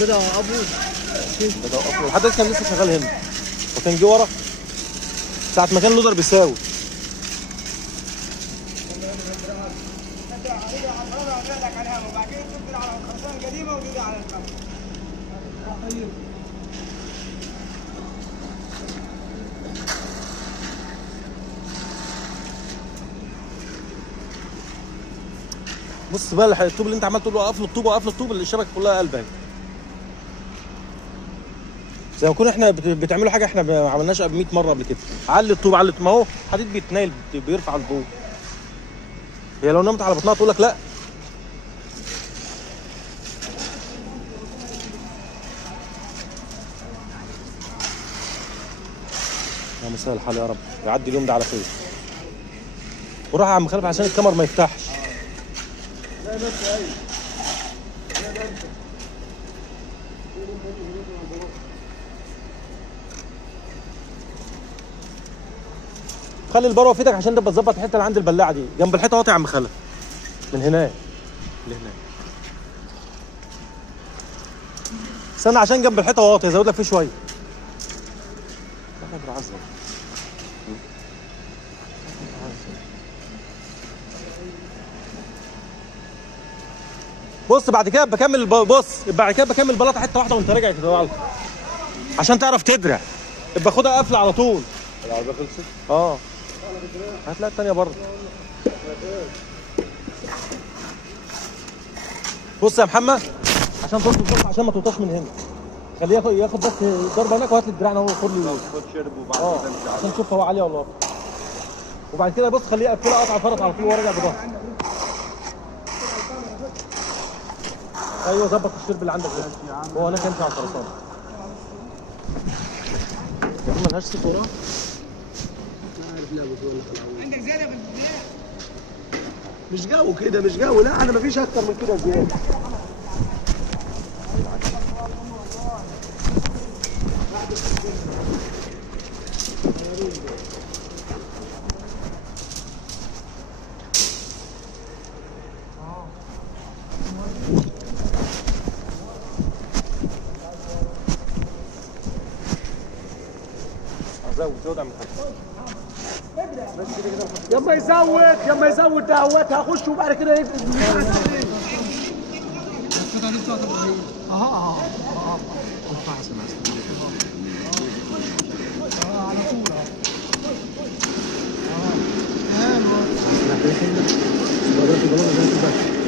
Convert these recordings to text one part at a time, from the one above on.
بدأ ابو لحد دلوقتي كان لسه شغال هنا وكان جه ورا ساعة ما كان اللودر بيساوي. بص بقى الطوب اللي انت عمال تقول له اقف له الطوب واقف له الطوب اللي الشبكه كلها قلبه اهي. زي ما كنا احنا بتعملوا حاجه احنا ما عملناش قبل 100 مره قبل كده. علي الطوب علي الطوب، ما هو حديد بيتنايل بيرفع البوق. هي لو نمت على بطنها تقول لك لا. يا مساء الحال يا رب يعدي اليوم ده على خير. وراح يا عم خالد عشان الكاميرا ما يفتحش. لا بس ايوه خلي البروه في ايدك عشان تبقى تظبط الحته اللي عند البلاعه دي جنب الحيطه واطي يا عم خالد. من هناك لهناك. استنى عشان جنب الحيطه واطي ازود لك فيه شويه. بص بعد كده بكمل بص بعد كده بكمل بلاطه حته واحده وانت راجع كده عشان تعرف تدرع. ابقى خدها قافله على طول. العربيه خلصت؟ اه هتلاقي الثانيه بره. بص يا محمد عشان تظبط عشان ما توطاش من هنا. خليه ياخد بس ضربه هناك وهات لي الدراع هو خد لي خد شرب وبعد كده امشي عشان تشوف هو عاليه ولا واطي. وبعد كده بص خليه يقفلها قطع فرط على طول وراجع بظهر. ايوه ظبط الشرب اللي عندك ده. هو هناك يمشي على الخرسانه. ملهاش صوت وراه؟ عندك زياده في البدايه؟ مش جو كده مش جو. لا انا مفيش اكتر من كده زياده. زود عم يما يزود دهوات هخش وبعد كده يفرد. على طول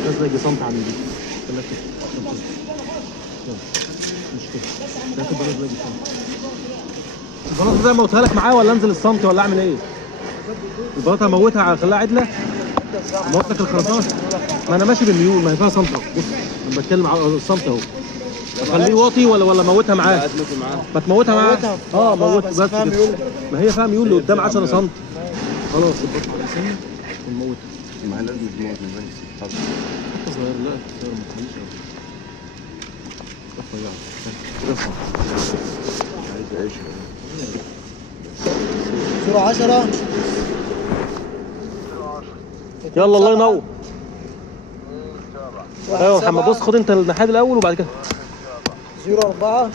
نازله يجي سنتي عن دي. مش كده. ده تبقى نازله يجي سنتي. البلاطه زي ما قلتها لك معايا ولا انزل السنتي ولا اعمل ايه؟ البلاطه اموتها اخليها عدله؟ اموت لك الخرسانه؟ ما انا ماشي بالميول ما هي فيها سنتي. بص انا بتكلم على السنتي اهو. اخليه واطي ولا اموتها معاه؟ ما تموتها معاه؟ موت بس كده. ما هي فيها ميول لقدام 10 سم. خلاص البلاطه على سنه ونموتها. ما لازم تموت من بني حتى صغير. لا صغير ما تخليش قوي. عايز اعيش صورة 10 يلا الله ينور. ايوه يا محمد بص خد انت النحاد الاول وبعد كده 04